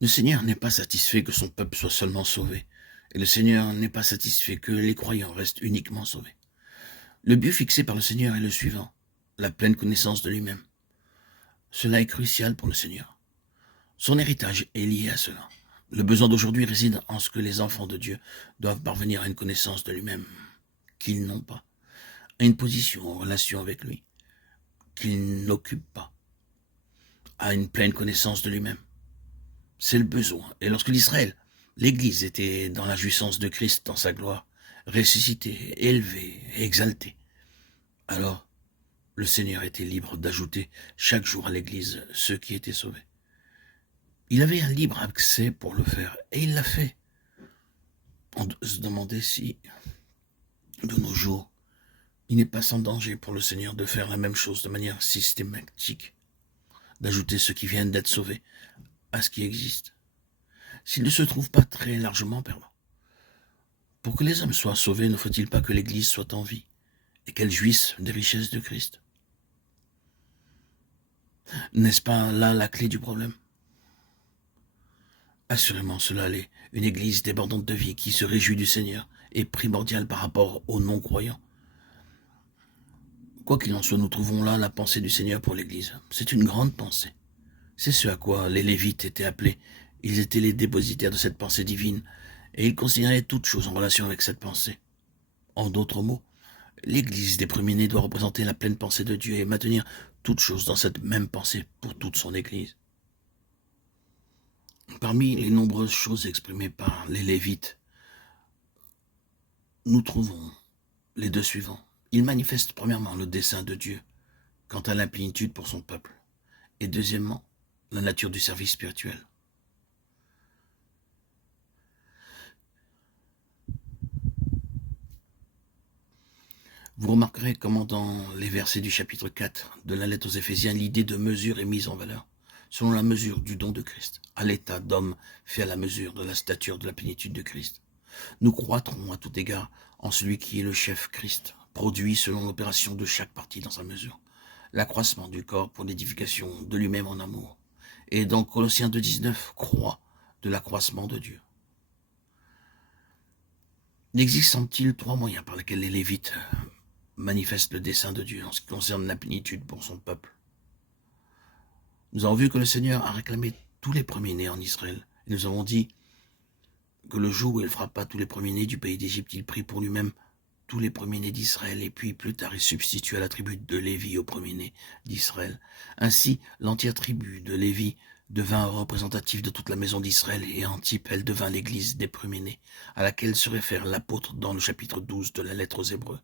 Le Seigneur n'est pas satisfait que son peuple soit seulement sauvé, et le Seigneur n'est pas satisfait que les croyants restent uniquement sauvés. Le but fixé par le Seigneur est le suivant, la pleine connaissance de lui-même. Cela est crucial pour le Seigneur. Son héritage est lié à cela. Le besoin d'aujourd'hui réside en ce que les enfants de Dieu doivent parvenir à une connaissance de lui-même, qu'ils n'ont pas, à une position en relation avec lui, qu'ils n'occupent pas, à une pleine connaissance de lui-même. C'est le besoin. Et lorsque l'Israël, l'Église était dans la jouissance de Christ, dans sa gloire, ressuscité, élevé, exalté, alors le Seigneur était libre d'ajouter chaque jour à l'Église ceux qui étaient sauvés. Il avait un libre accès pour le faire, et il l'a fait. On se demandait si, de nos jours, il n'est pas sans danger pour le Seigneur de faire la même chose de manière systématique, d'ajouter ceux qui viennent d'être sauvés à ce qui existe, s'il ne se trouve pas très largement perdant. Pour que les hommes soient sauvés, ne faut-il pas que l'Église soit en vie et qu'elle jouisse des richesses de Christ? N'est-ce pas là la clé du problème? Assurément, cela l'est. Une Église débordante de vie qui se réjouit du Seigneur est primordiale par rapport aux non-croyants. Quoi qu'il en soit, nous trouvons là la pensée du Seigneur pour l'Église. C'est une grande pensée. C'est ce à quoi les Lévites étaient appelés. Ils étaient les dépositaires de cette pensée divine, et ils considéraient toutes choses en relation avec cette pensée. En d'autres mots, l'Église des premiers-nés doit représenter la pleine pensée de Dieu et maintenir toutes choses dans cette même pensée pour toute son Église. Parmi les nombreuses choses exprimées par les Lévites, nous trouvons les deux suivants. Ils manifestent premièrement le dessein de Dieu quant à la plénitude pour son peuple, et deuxièmement, la nature du service spirituel. Vous remarquerez comment dans les versets du chapitre 4 de la lettre aux Éphésiens, l'idée de mesure est mise en valeur, selon la mesure du don de Christ, à l'état d'homme fait à la mesure de la stature de la plénitude de Christ. Nous croîtrons à tout égard en celui qui est le chef Christ, produit selon l'opération de chaque partie dans sa mesure, l'accroissement du corps pour l'édification de lui-même en amour. Et dans Colossiens 2,19, croît de l'accroissement de Dieu. N'existe-t-il trois moyens par lesquels les Lévites manifestent le dessein de Dieu en ce qui concerne la plénitude pour son peuple? Nous avons vu que le Seigneur a réclamé tous les premiers-nés en Israël. Et nous avons dit que le jour où il frappa tous les premiers-nés du pays d'Égypte, il prit pour lui-même tous les premiers-nés d'Israël, et puis plus tard il substitua la tribu de Lévi aux premiers-nés d'Israël. Ainsi, l'entière tribu de Lévi devint représentative de toute la maison d'Israël, et en type, elle devint l'église des premiers-nés, à laquelle se réfère l'apôtre dans le chapitre 12 de la lettre aux Hébreux.